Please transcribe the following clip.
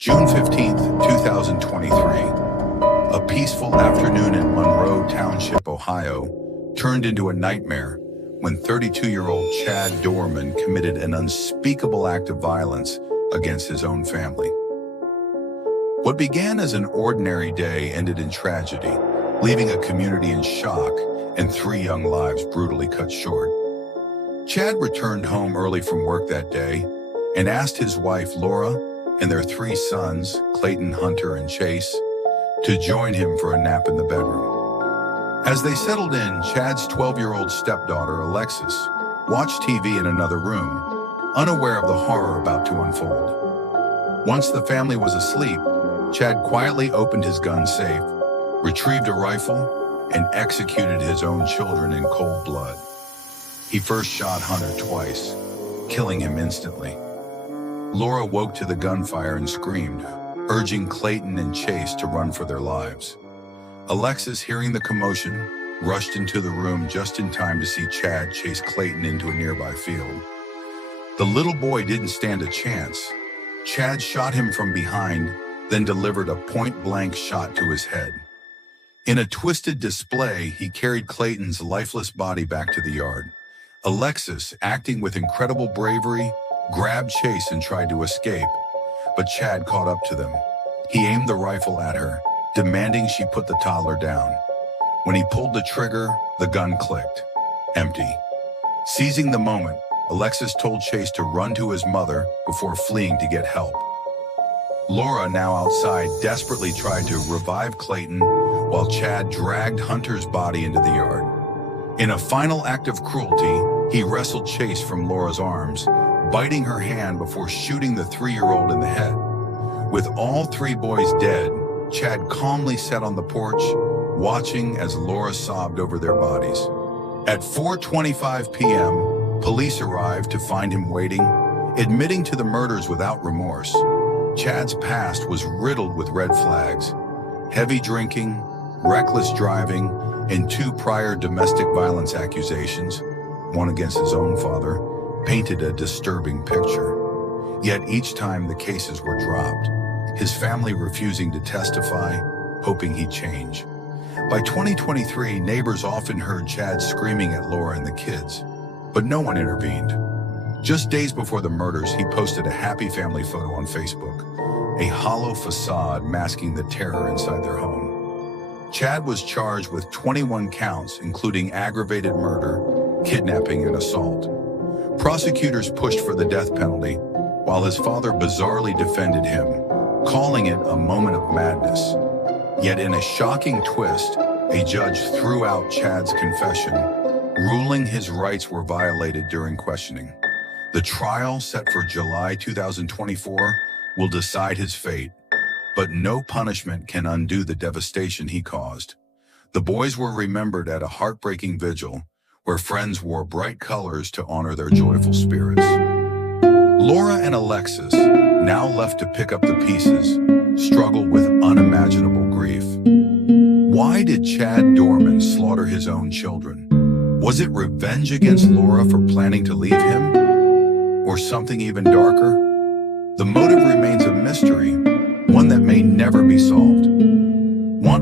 June 15th, 2023. A peaceful afternoon in Monroe Township, Ohio, turned into a nightmare when 32-year-old Chad Doerman committed an unspeakable act of violence against his own family. What began as an ordinary day ended in tragedy, leaving a community in shock and 3 young lives brutally cut short. Chad returned home early from work that day and asked his wife, Laura, and their 3 sons, Clayton, Hunter, and Chase, to join him for a nap in the bedroom. As they settled in, Chad's 12-year-old stepdaughter, Alexis, watched TV in another room, unaware of the horror about to unfold. Once the family was asleep, Chad quietly opened his gun safe, retrieved a rifle, and executed his own children in cold blood. He first shot Hunter twice, killing him instantly. Laura woke to the gunfire and screamed, urging Clayton and Chase to run for their lives. Alexis, hearing the commotion, rushed into the room just in time to see Chad chase Clayton into a nearby field. The little boy didn't stand a chance. Chad shot him from behind, then delivered a point-blank shot to his head. In a twisted display, he carried Clayton's lifeless body back to the yard. Alexis, acting with incredible bravery, grabbed Chase and tried to escape, but Chad caught up to them. He aimed the rifle at her, demanding she put the toddler down. When he pulled the trigger, the gun clicked. Empty. Seizing the moment, Alexis told Chase to run to his mother before fleeing to get help. Laura, now outside, desperately tried to revive Clayton while Chad dragged Hunter's body into the yard. In a final act of cruelty, he wrestled Chase from Laura's arms, biting her hand before shooting the 3-year-old in the head. With all 3 boys dead, Chad calmly sat on the porch, watching as Laura sobbed over their bodies. At 4:25 p.m., police arrived to find him waiting, admitting to the murders without remorse. Chad's past was riddled with red flags: heavy drinking, reckless driving, and 2 prior domestic violence accusations, one against his own father, painted a disturbing picture. Yet each time the cases were dropped, his family refusing to testify, hoping he'd change. By 2023, neighbors often heard Chad screaming at Laura and the kids, but no one intervened. Just days before the murders, he posted a happy family photo on Facebook, a hollow facade masking the terror inside their home. Chad was charged with 21 counts, including aggravated murder, kidnapping, and assault. Prosecutors pushed for the death penalty, while his father bizarrely defended him, calling it a moment of madness. Yet in a shocking twist, a judge threw out Chad's confession, ruling his rights were violated during questioning. The trial, set for July 2024, will decide his fate, but no punishment can undo the devastation he caused. The boys were remembered at a heartbreaking vigil, where friends wore bright colors to honor their joyful spirits. Laura and Alexis, now left to pick up the pieces, struggle with unimaginable grief. Why did Chad Doerman slaughter his own children? Was it revenge against Laura for planning to leave him? Or something even darker? The motive remains a mystery, one that may never be solved.